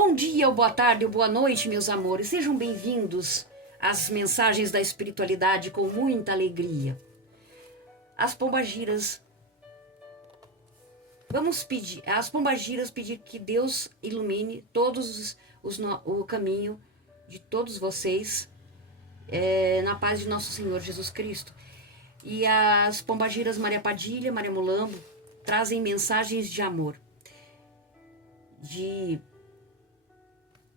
Bom dia, ou boa tarde, ou boa noite, meus amores. Sejam bem-vindos às mensagens da espiritualidade com muita alegria. As pombagiras. Vamos pedir, as pombagiras pedir que Deus ilumine o caminho de todos vocês na paz de nosso Senhor Jesus Cristo. E as pombagiras Maria Padilha, Maria Mulambo trazem mensagens de amor, de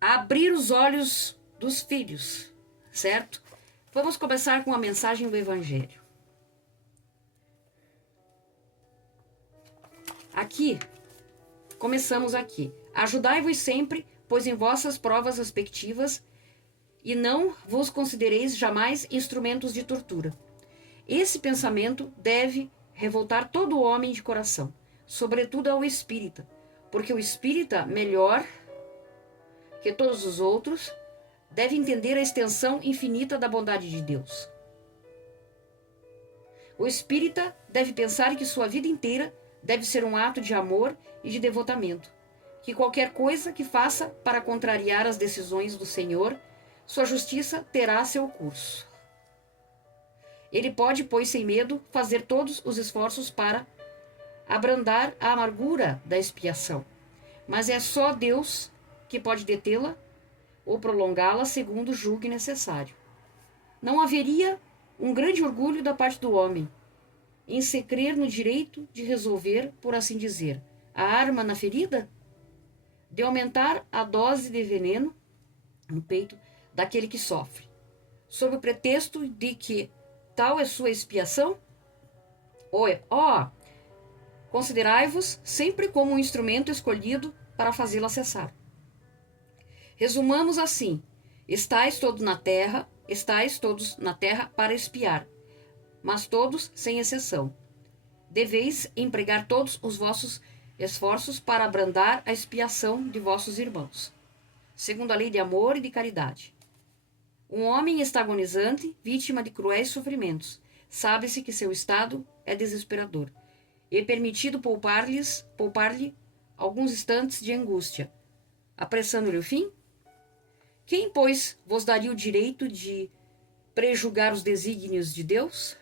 abrir os olhos dos filhos, certo? Vamos começar com a mensagem do Evangelho. Começamos aqui. Ajudai-vos sempre, pois em vossas provas respectivas, e não vos considereis jamais instrumentos de tortura. Esse pensamento deve revoltar todo homem de coração, sobretudo ao espírita, porque o espírita, melhor que todos os outros, deve entender a extensão infinita da bondade de Deus. O espírita deve pensar que sua vida inteira deve ser um ato de amor e de devotamento, que qualquer coisa que faça para contrariar as decisões do Senhor, sua justiça terá seu curso. Ele pode, pois, sem medo, fazer todos os esforços para abrandar a amargura da expiação, mas é só Deus que pode detê-la ou prolongá-la segundo julgue necessário. Não haveria um grande orgulho da parte do homem em se crer no direito de resolver, por assim dizer, a arma na ferida, de aumentar a dose de veneno no peito daquele que sofre, sob o pretexto de que tal é sua expiação? Considerai-vos sempre como um instrumento escolhido para fazê-la cessar. Resumamos assim: estáis todos na terra para expiar, mas todos sem exceção. Deveis empregar todos os vossos esforços para abrandar a expiação de vossos irmãos, segundo a lei de amor e de caridade. Um homem está agonizante, vítima de cruéis sofrimentos. Sabe-se que seu estado é desesperador. É permitido poupar-lhe alguns instantes de angústia, apressando-lhe o fim? Quem, pois, vos daria o direito de prejulgar os desígnios de Deus?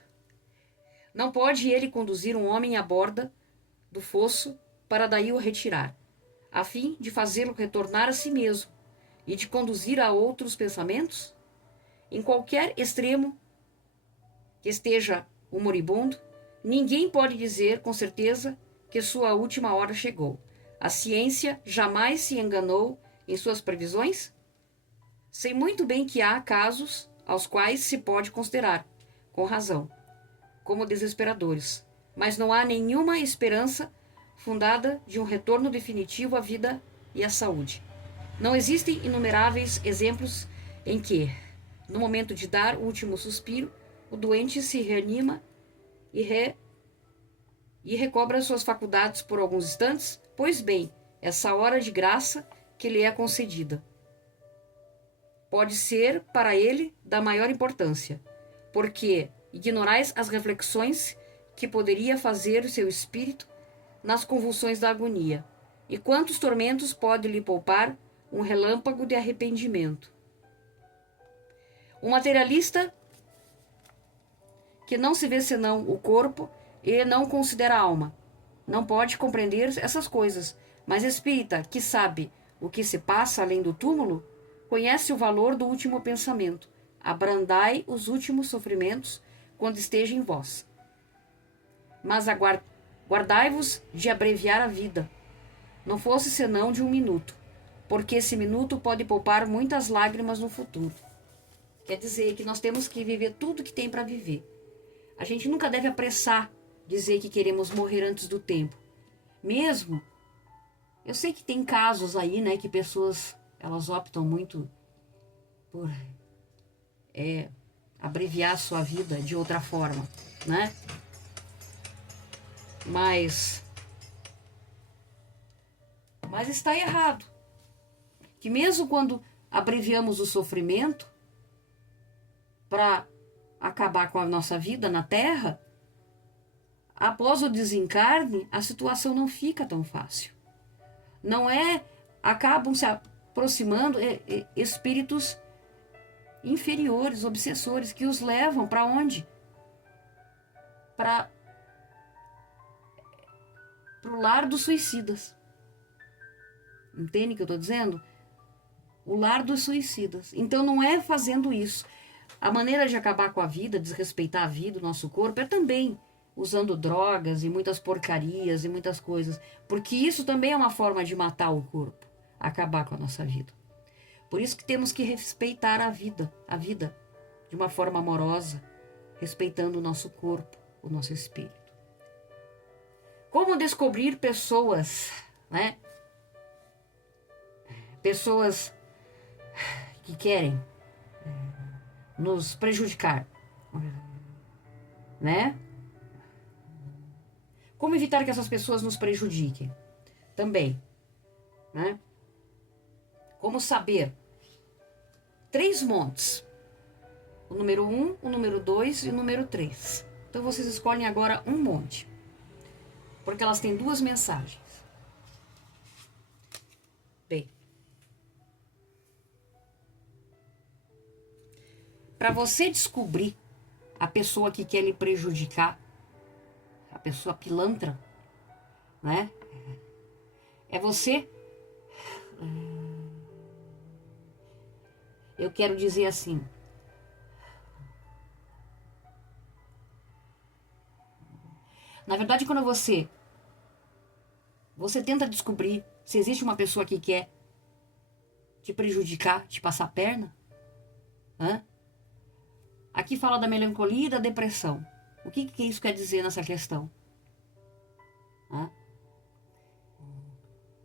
Não pode ele conduzir um homem à borda do fosso para daí o retirar, a fim de fazê-lo retornar a si mesmo e de conduzir a outros pensamentos? Em qualquer extremo que esteja o moribundo, ninguém pode dizer com certeza que sua última hora chegou. A ciência jamais se enganou em suas previsões? Sei muito bem que há casos aos quais se pode considerar, com razão, como desesperadores, mas não há nenhuma esperança fundada de um retorno definitivo à vida e à saúde. Não existem inumeráveis exemplos em que, no momento de dar o último suspiro, o doente se reanima e recobra suas faculdades por alguns instantes? Pois bem, essa hora de graça que lhe é concedida pode ser para ele da maior importância, porque ignorais as reflexões que poderia fazer o seu espírito nas convulsões da agonia, e quantos tormentos pode lhe poupar um relâmpago de arrependimento. O materialista que não se vê senão o corpo e não considera a alma não pode compreender essas coisas, mas espírita que sabe o que se passa além do túmulo conhece o valor do último pensamento. Abrandai os últimos sofrimentos quando esteja em vós. Mas guardai-vos de abreviar a vida, não fosse senão de 1 minuto, porque esse minuto pode poupar muitas lágrimas no futuro. Quer dizer que nós temos que viver tudo que tem para viver. A gente nunca deve apressar dizer que queremos morrer antes do tempo. Mesmo, eu sei que tem casos aí, né, que pessoas elas optam muito por abreviar a sua vida de outra forma, né? Mas está errado. Que mesmo quando abreviamos o sofrimento para acabar com a nossa vida na Terra, após o desencarne, a situação não fica tão fácil. Não é, acabam se aproximando espíritos inferiores, obsessores, que os levam para onde? Para o lar dos suicidas. Entende o que eu estou dizendo? O lar dos suicidas. Então não é fazendo isso. A maneira de acabar com a vida, desrespeitar a vida, o nosso corpo, é também usando drogas e muitas porcarias e muitas coisas. Porque isso também é uma forma de matar o corpo, acabar com a nossa vida. Por isso que temos que respeitar a vida de uma forma amorosa, respeitando o nosso corpo, o nosso espírito. Como descobrir pessoas, né? Pessoas que querem nos prejudicar, né? Como evitar que essas pessoas nos prejudiquem? Também, né? Como saber? 3 montes. O número 1, o número 2 e o número 3. Então vocês escolhem agora um monte, porque elas têm 2 mensagens. Bem, para você descobrir a pessoa que quer lhe prejudicar, a pessoa pilantra, né? É você... Eu quero dizer assim... Na verdade, quando você tenta descobrir se existe uma pessoa que quer te prejudicar, te passar a perna, né? Aqui fala da melancolia e da depressão. O que isso quer dizer nessa questão?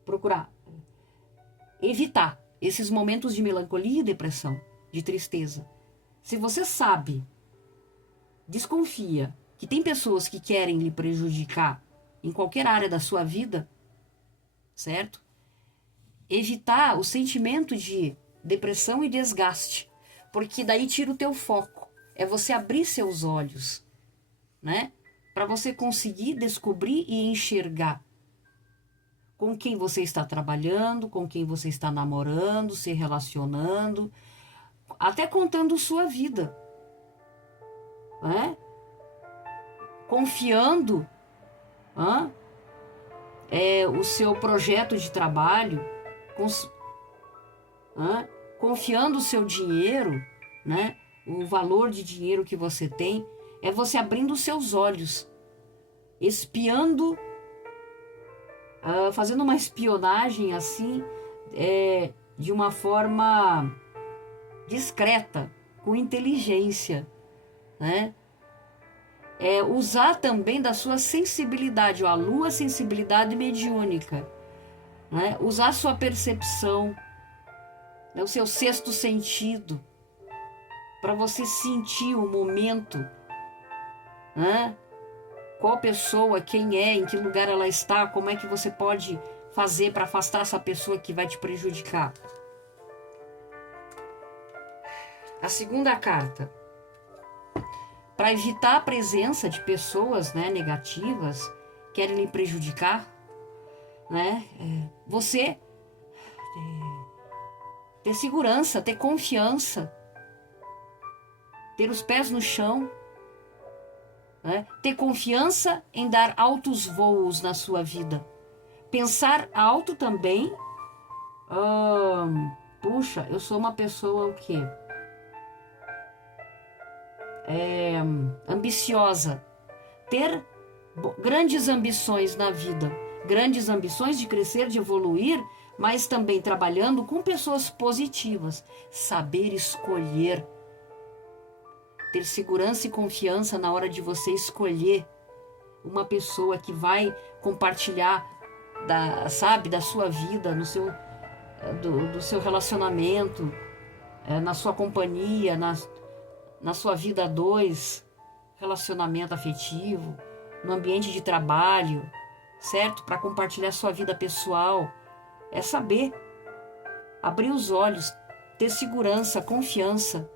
Procurar evitar esses momentos de melancolia e depressão, de tristeza. Se você sabe, desconfia que tem pessoas que querem lhe prejudicar em qualquer área da sua vida, certo? Evitar o sentimento de depressão e desgaste, porque daí tira o teu foco. É você abrir seus olhos, né? Para você conseguir descobrir e enxergar com quem você está trabalhando, com quem você está namorando, se relacionando, até contando sua vida, né? Confiando o seu projeto de trabalho, confiando o seu dinheiro, né? O valor de dinheiro que você tem, é você abrindo os seus olhos, espiando, fazendo uma espionagem assim, de uma forma discreta, com inteligência, né? Usar também da sua sensibilidade, a lua sensibilidade mediúnica, né? Usar a sua percepção, né? O seu sexto sentido, para você sentir o momento, né? Qual pessoa, quem é, em que lugar ela está, como é que você pode fazer para afastar essa pessoa que vai te prejudicar. A segunda carta. Para evitar a presença de pessoas, né, negativas, que querem lhe prejudicar, né? Você ter segurança, ter confiança, ter os pés no chão, né? Ter confiança em dar altos voos na sua vida. Pensar alto também. Puxa, eu sou uma pessoa o quê? Ambiciosa. Ter grandes ambições na vida. Grandes ambições de crescer, de evoluir, mas também trabalhando com pessoas positivas. Saber escolher. Ter segurança e confiança na hora de você escolher uma pessoa que vai compartilhar da sua vida, do seu relacionamento, na sua companhia, na sua vida a dois, relacionamento afetivo, no ambiente de trabalho, certo? Para compartilhar sua vida pessoal. É saber abrir os olhos, ter segurança, confiança,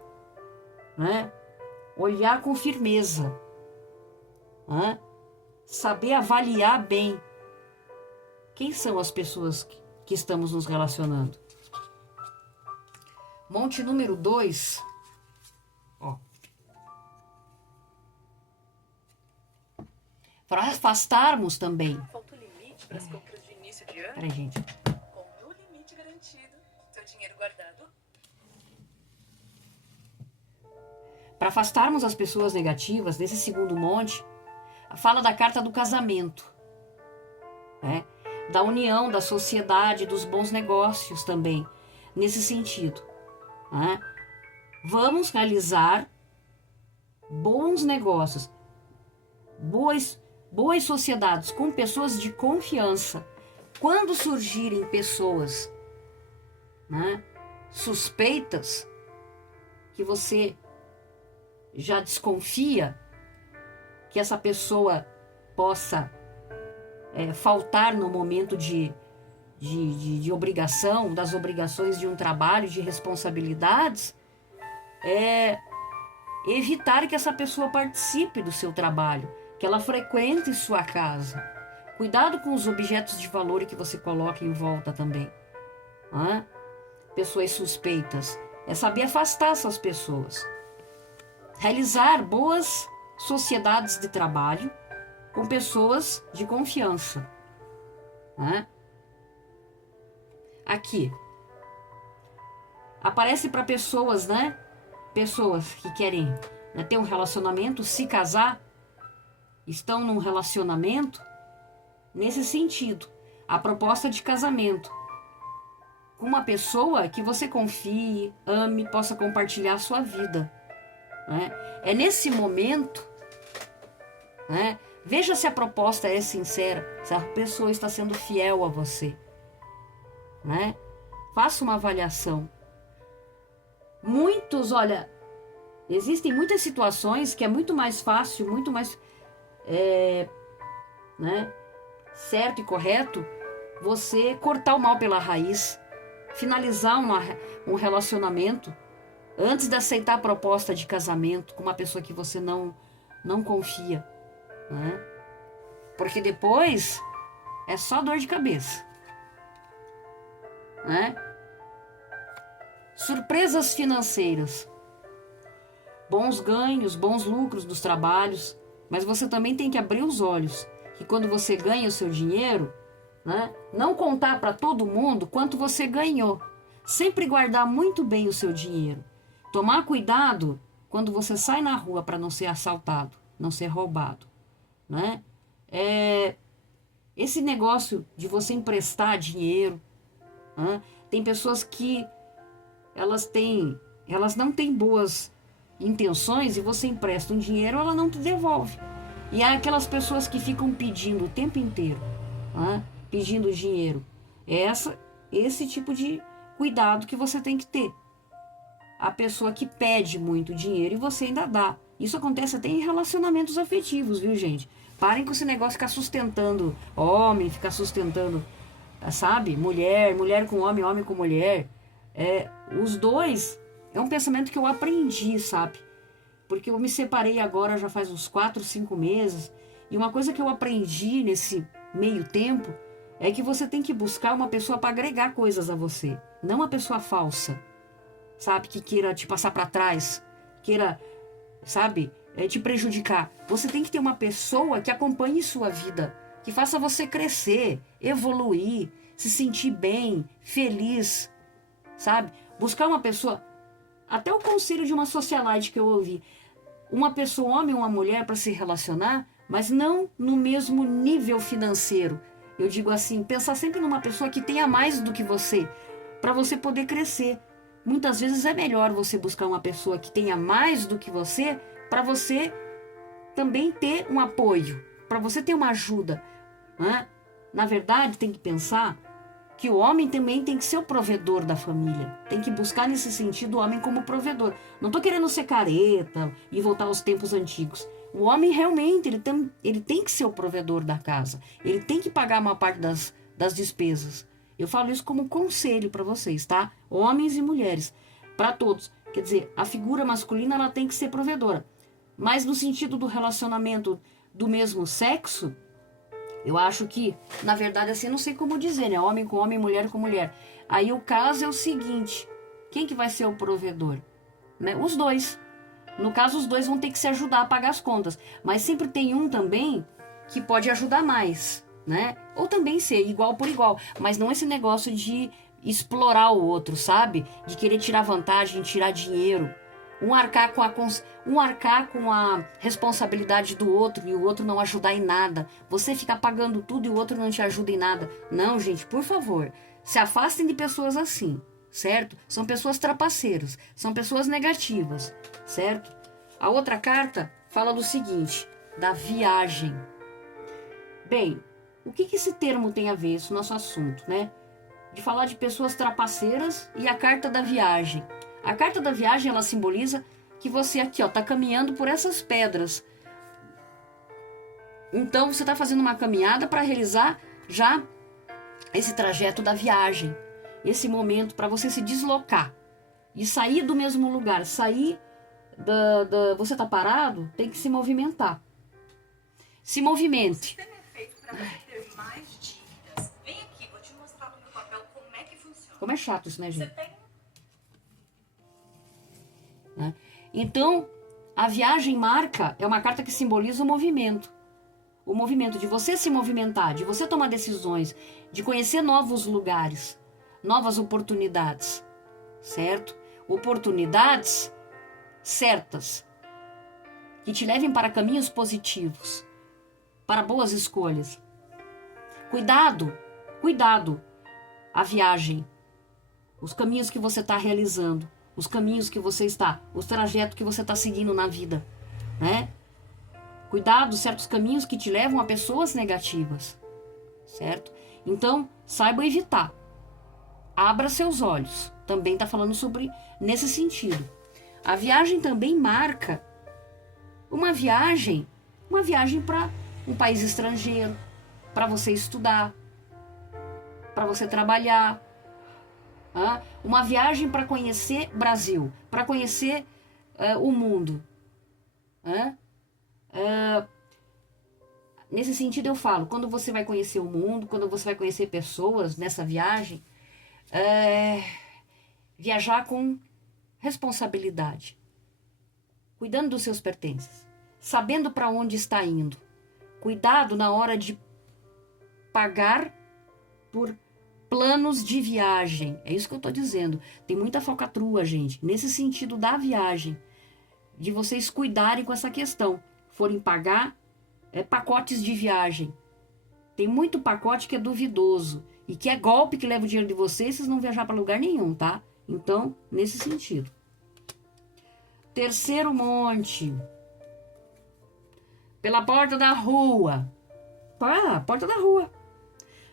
né? Olhar com firmeza, né? Saber avaliar bem quem são as pessoas que estamos nos relacionando. Monte número 2. Ó. Para afastarmos também. Falta o limite para as compras de início de ano? Peraí, gente. Com o limite garantido, seu dinheiro guardado. Para afastarmos as pessoas negativas desse segundo monte, fala da carta do casamento, né? Da união, da sociedade, dos bons negócios também, nesse sentido, né? Vamos realizar bons negócios, boas sociedades com pessoas de confiança. Quando surgirem pessoas, né, suspeitas, que você já desconfia que essa pessoa possa faltar no momento de obrigação, das obrigações de um trabalho, de responsabilidades, evitar que essa pessoa participe do seu trabalho, que ela frequente sua casa. Cuidado com os objetos de valor que você coloca em volta também. Né? Pessoas suspeitas. É saber afastar essas pessoas. Realizar boas sociedades de trabalho com pessoas de confiança. Né? Aqui. Aparece para pessoas, né? Pessoas que querem, né, ter um relacionamento, se casar, estão num relacionamento nesse sentido. A proposta de casamento com uma pessoa que você confie, ame, possa compartilhar a sua vida. Né? É nesse momento, né, veja se a proposta é sincera, se a pessoa está sendo fiel a você. Né? Faça uma avaliação. Existem muitas situações que é muito mais fácil, muito mais né, certo e correto você cortar o mal pela raiz, finalizar um relacionamento antes de aceitar a proposta de casamento com uma pessoa que você não confia, né? Porque depois é só dor de cabeça, né? Surpresas financeiras, bons ganhos, bons lucros dos trabalhos, mas você também tem que abrir os olhos que quando você ganha o seu dinheiro, né, não contar para todo mundo quanto você ganhou. Sempre guardar muito bem o seu dinheiro. Tomar cuidado quando você sai na rua para não ser assaltado, não ser roubado. Né? Esse negócio de você emprestar dinheiro, né? Tem pessoas que elas não têm boas intenções e você empresta um dinheiro, ela não te devolve. E há aquelas pessoas que ficam pedindo o tempo inteiro, né? Pedindo dinheiro. Esse tipo de cuidado que você tem que ter. A pessoa que pede muito dinheiro e você ainda dá. Isso acontece até em relacionamentos afetivos, viu, gente? Parem com esse negócio de ficar sustentando homem, ficar sustentando, sabe? Mulher com homem, homem com mulher. Os dois, é um pensamento que eu aprendi, sabe? Porque eu me separei agora já faz uns 4, 5 meses. E uma coisa que eu aprendi nesse meio tempo é que você tem que buscar uma pessoa para agregar coisas a você. Não uma pessoa falsa, sabe? Que queira te passar para trás, queira, sabe? Te prejudicar. Você tem que ter uma pessoa que acompanhe sua vida, que faça você crescer, evoluir, se sentir bem, feliz, sabe? Buscar uma pessoa, até o conselho de uma socialite que eu ouvi, uma pessoa, um homem ou uma mulher para se relacionar, mas não no mesmo nível financeiro. Eu digo assim, pensar sempre numa pessoa que tenha mais do que você, para você poder crescer. Muitas vezes é melhor você buscar uma pessoa que tenha mais do que você, para você também ter um apoio, para você ter uma ajuda. Né? Na verdade, tem que pensar que o homem também tem que ser o provedor da família. Tem que buscar nesse sentido o homem como provedor. Não estou querendo ser careta e voltar aos tempos antigos. O homem realmente, ele tem que ser o provedor da casa. Ele tem que pagar uma parte das despesas. Eu falo isso como conselho para vocês, tá? Homens e mulheres, para todos. Quer dizer, a figura masculina ela tem que ser provedora. Mas no sentido do relacionamento do mesmo sexo, eu acho que, na verdade, assim, eu não sei como dizer, né? Homem com homem, mulher com mulher. Aí o caso é o seguinte, Quem que vai ser o provedor? Né? Os dois. No caso, os dois vão ter que se ajudar a pagar as contas. Mas sempre tem um também que pode ajudar mais, né? Ou também ser igual por igual. Mas não esse negócio de explorar o outro, sabe? De querer tirar vantagem, tirar dinheiro. Um arcar com a responsabilidade do outro e o outro não ajudar em nada. Você ficar pagando tudo e o outro não te ajuda em nada. Não, gente, por favor. Se afastem de pessoas assim, certo? São pessoas trapaceiras, são pessoas negativas, certo? A outra carta fala do seguinte, da viagem. Bem, o que esse termo tem a ver, esse nosso assunto, né? De falar de pessoas trapaceiras e a carta da viagem. A carta da viagem, ela simboliza que você aqui, ó, tá caminhando por essas pedras. Então, você tá fazendo uma caminhada para realizar já esse trajeto da viagem. Esse momento para você se deslocar e sair do mesmo lugar. Sair você tá parado, tem que se movimentar. Se movimente. O sistema é feito para você ter mais dívidas. Vem aqui, vou te mostrar no meu papel como é que funciona. Como é chato isso, né, Você gente? pega Né? Então, a viagem marca é uma carta que simboliza o movimento. O movimento de você se movimentar, de você tomar decisões, de conhecer novos lugares, novas oportunidades, certo? Oportunidades certas, que te levem para caminhos positivos, para boas escolhas. Cuidado, cuidado, a viagem, os caminhos que você está realizando, os caminhos que você está, os trajetos que você está seguindo na vida, né? Cuidado, certos caminhos que te levam a pessoas negativas, certo? Então, saiba evitar. Abra seus olhos. Também está falando sobre nesse sentido. A viagem também marca uma viagem para um país estrangeiro, para você estudar, para você trabalhar. Uma viagem para conhecer Brasil, para conhecer o mundo. Nesse sentido eu falo, quando você vai conhecer o mundo, quando você vai conhecer pessoas nessa viagem, viajar com responsabilidade, cuidando dos seus pertences, sabendo para onde está indo. Cuidado na hora de pagar por planos de viagem. É isso que eu estou dizendo. Tem muita falcatrua, gente, nesse sentido da viagem, de vocês cuidarem com essa questão. Forem pagar pacotes de viagem. Tem muito pacote que é duvidoso e que é golpe, que leva o dinheiro de vocês não viajar para lugar nenhum, tá? Então, nesse sentido. Terceiro monte. Pela porta da rua. Porta da rua.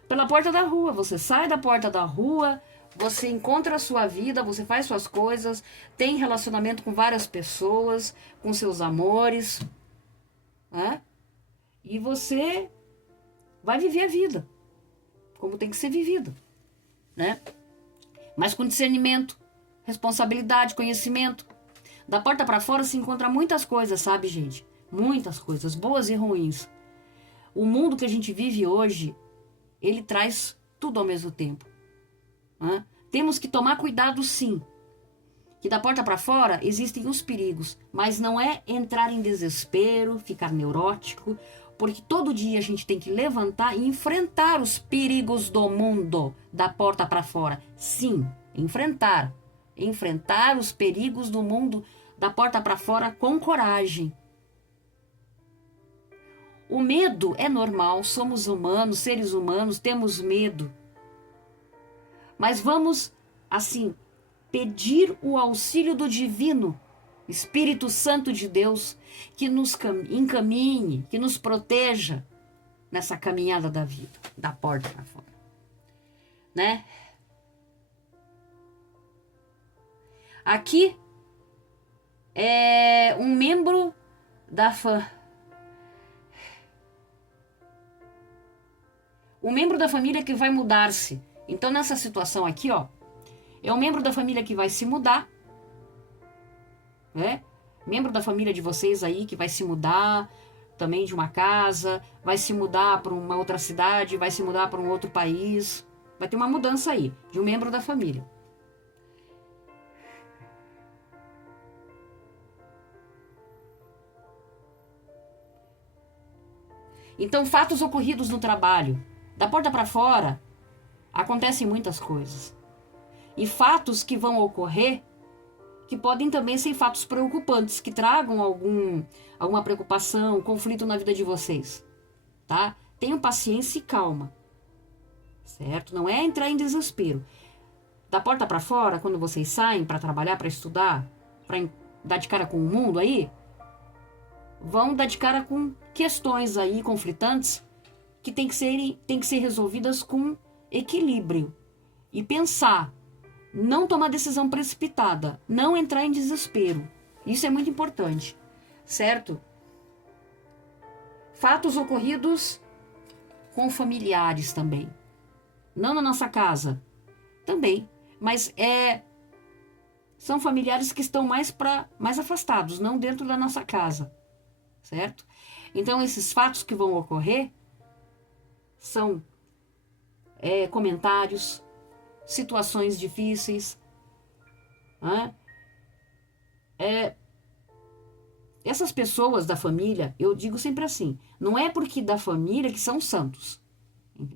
Pela porta da rua. Você sai da porta da rua, você encontra a sua vida, você faz suas coisas, tem relacionamento com várias pessoas, com seus amores, e você vai viver a vida como tem que ser vivida, né? Mas com discernimento, responsabilidade, conhecimento. Da porta para fora se encontra muitas coisas, sabe, gente? Muitas coisas, boas e ruins. O mundo que a gente vive hoje, ele traz tudo ao mesmo tempo. Temos que tomar cuidado, sim. Que da porta para fora existem os perigos, mas não é entrar em desespero, ficar neurótico, porque todo dia a gente tem que levantar e enfrentar os perigos do mundo da porta para fora. Sim, enfrentar os perigos do mundo da porta para fora com coragem. O medo é normal, somos humanos, seres humanos, temos medo. Mas vamos, assim, pedir o auxílio do Divino Espírito Santo de Deus, que nos encaminhe, que nos proteja nessa caminhada da vida, da porta para fora, né? Aqui é um membro da família que vai mudar-se. Então, nessa situação aqui, ó, é um membro da família que vai se mudar, né? Membro da família de vocês aí que vai se mudar também de uma casa, vai se mudar para uma outra cidade, vai se mudar para um outro país. Vai ter uma mudança aí, de um membro da família. Então, fatos ocorridos no trabalho, da porta para fora, acontecem muitas coisas. E fatos que vão ocorrer, que podem também ser fatos preocupantes, que tragam alguma preocupação, conflito na vida de vocês, tá? Tenham paciência e calma, certo? Não é entrar em desespero. Da porta para fora, quando vocês saem para trabalhar, para estudar, para dar de cara com o mundo aí, vão dar de cara com questões aí conflitantes que tem que ser resolvidas com equilíbrio e pensar. Não tomar decisão precipitada, não entrar em desespero. Isso é muito importante, certo? Fatos ocorridos com familiares também. Não na nossa casa, também. Mas são familiares que estão mais afastados, não dentro da nossa casa, certo? Então, esses fatos que vão ocorrer são comentários, situações difíceis. Essas pessoas da família, eu digo sempre assim, não é porque da família que são santos.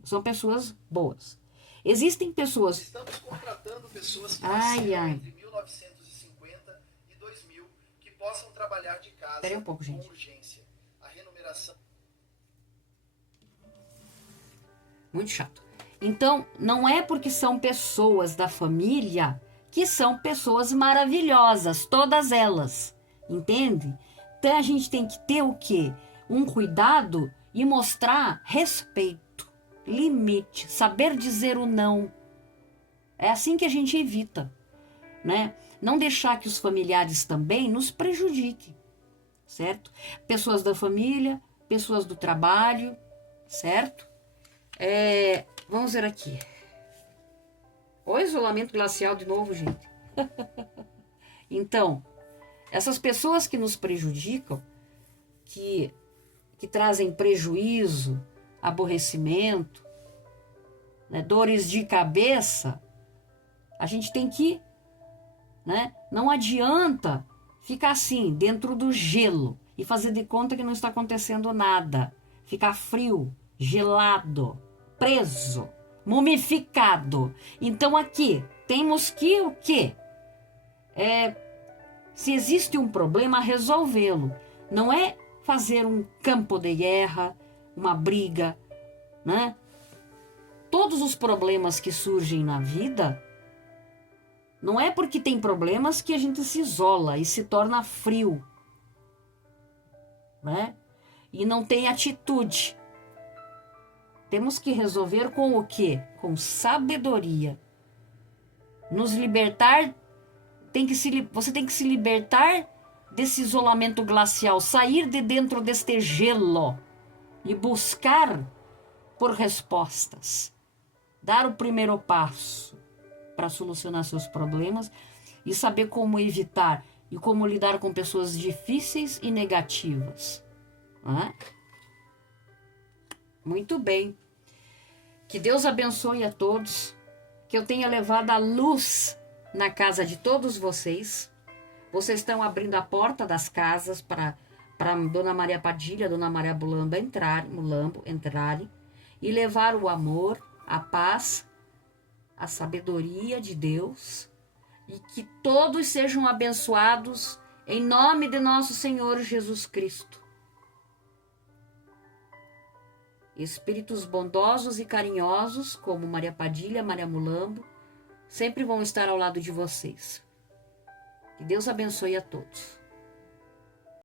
São pessoas boas. Existem pessoas... Estamos contratando pessoas que nasceram entre 1950 e 2000 que possam trabalhar de casa com urgência. A remuneração... Muito chato. Então, não é porque são pessoas da família que são pessoas maravilhosas, todas elas, entende? Então, a gente tem que ter o quê? Um cuidado e mostrar respeito, limite, saber dizer o não. É assim que a gente evita, né? Não deixar que os familiares também nos prejudiquem, certo? Pessoas da família, pessoas do trabalho, certo? Vamos ver aqui. O isolamento glacial de novo, gente. Então, essas pessoas que nos prejudicam, que trazem prejuízo, aborrecimento, né, dores de cabeça, a gente tem que, né, não adianta ficar assim, dentro do gelo, e fazer de conta que não está acontecendo nada. Ficar frio, gelado, preso, mumificado. Então aqui temos que o quê? Se existe um problema, resolvê-lo. Não é fazer um campo de guerra, uma briga, né? Todos os problemas que surgem na vida, não é porque tem problemas que a gente se isola e se torna frio, né? E não tem atitude. Temos que resolver com o quê? Com sabedoria. Nos libertar, você tem que se libertar desse isolamento glacial, sair de dentro deste gelo e buscar por respostas. Dar o primeiro passo para solucionar seus problemas e saber como evitar e como lidar com pessoas difíceis e negativas. Muito bem. Que Deus abençoe a todos. Que eu tenha levado a luz na casa de todos vocês. Vocês estão abrindo a porta das casas para Dona Maria Padilha, Dona Maria Mulambo entrarem e levar o amor, a paz, a sabedoria de Deus e que todos sejam abençoados em nome de nosso Senhor Jesus Cristo. Espíritos bondosos e carinhosos, como Maria Padilha, Maria Mulambo, sempre vão estar ao lado de vocês. Que Deus abençoe a todos.